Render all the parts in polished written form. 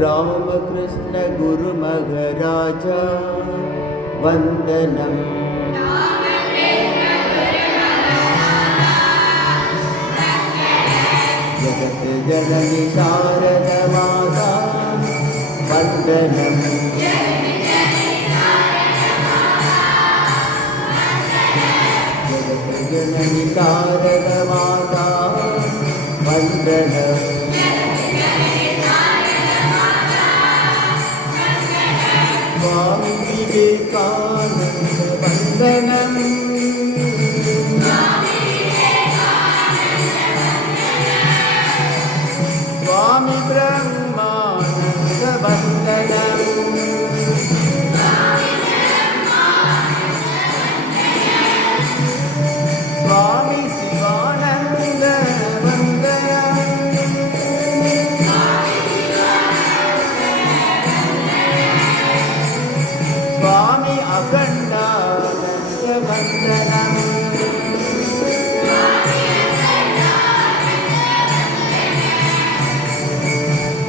रामकृष्ण गुरु महाराजा वंदनम। जगत जननी शारद माता वंदनम। जगत जननी शारद माता वंदनम। स्वामी विवेकानंद वंदनम। स्वामी ब्रह्मानंद वंदनम। स्वामी शिवानंद वंदनम। स्वामी अखंडानंद वंदनम।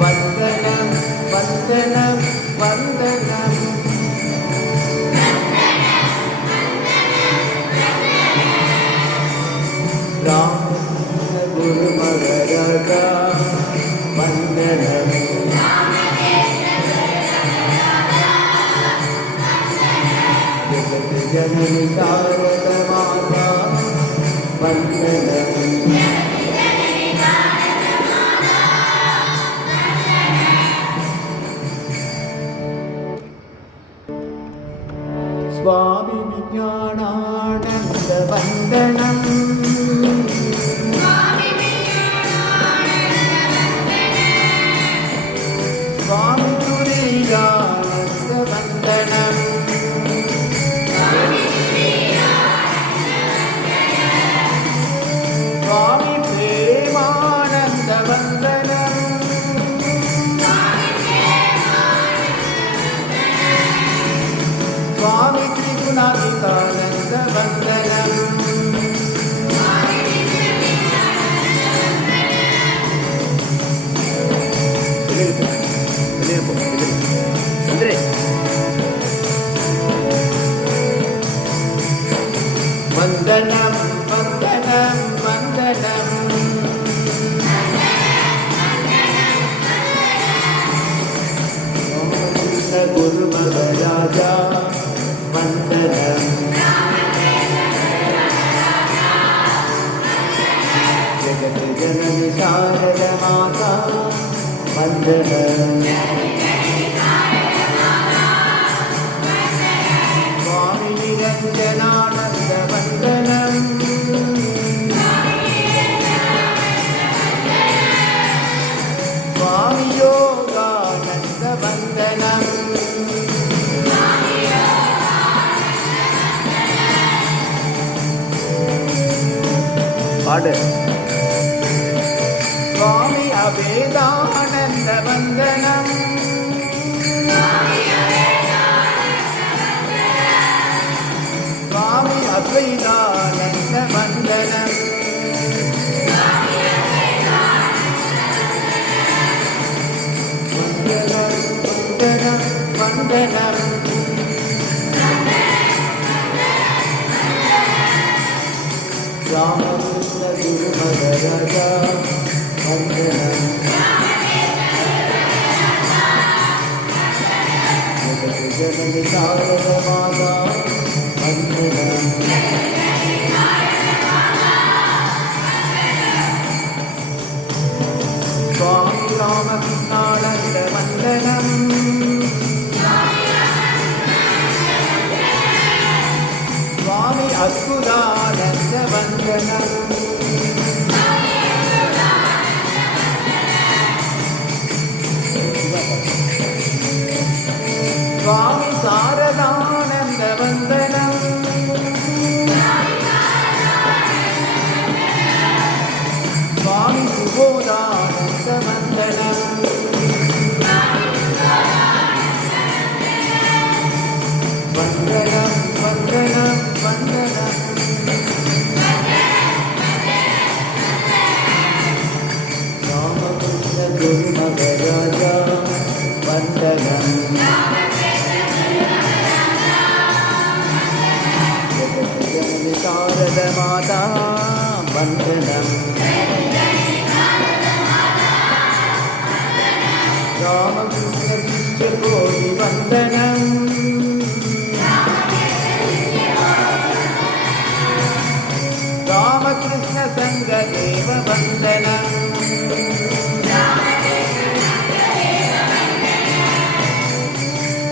वंदनम वंदनम वंदनम। रामकृष्ण गुरु महाराजा वंदनम। जगत जननी शारद माता वंदनम। स्वामी विज्ञानानंद वंदनम। स्वामी तुरीयानंद वंदनम। स्वामी प्रेमानंद वंदनम। स्वामी त्रिगुणातीतानंद वंदनम। वंदनम वंदनम वंदनम। रामकृष्ण गुरु महाराजा वंदनम। जगत जननी शारद माता वंदनम। स्वामी निरंजनानंद वंदनम। स्वामी योगानंद वंदनम। स्वामी अभेदानंद वंदनम। स्वामी अद्वैतानंद वंदनम। वंदनम वंदनम रामकृष्ण गुरु महाराजा वंदनम। जगत जननी शारद माता वंदनम। स्वामी रामकृष्णानंद वंदनम। स्वामी अद्भुतानंद वंदनम। ராமகிருஷ்ண சிஷ்ய கோடி வந்தனம் ராமகிருஷ்ண சங்க தேவ வந்தனம்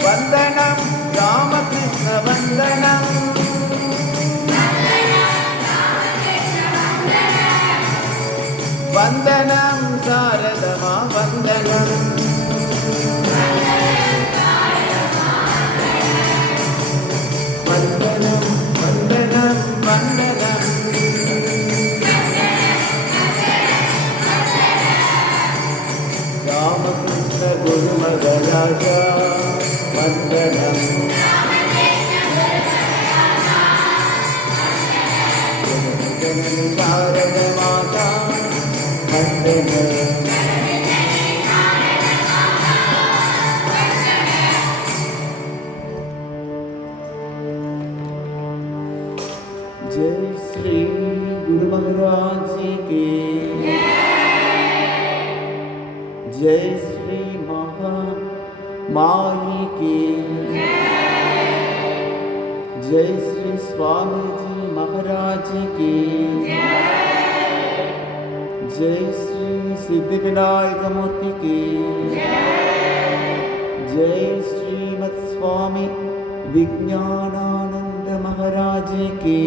வந்தனம் ராமகிருஷ்ண வந்தனம் வந்தனம் சாரதமா வந்தனம் வந்தனம் வந்தனம் வந்தனம் ராமகிருஷ்ண குருமகராஜா வந்தனம் சாரத மாதா வந்தனம் जय श्री गुरु महाराज जी की जय श्री महा माई की जय श्री स्वामी जी महाराज की जय श्री सिद्धि विनायक मूर्ति की जय श्रीमत् स्वामी विज्ञानानंद महाराज की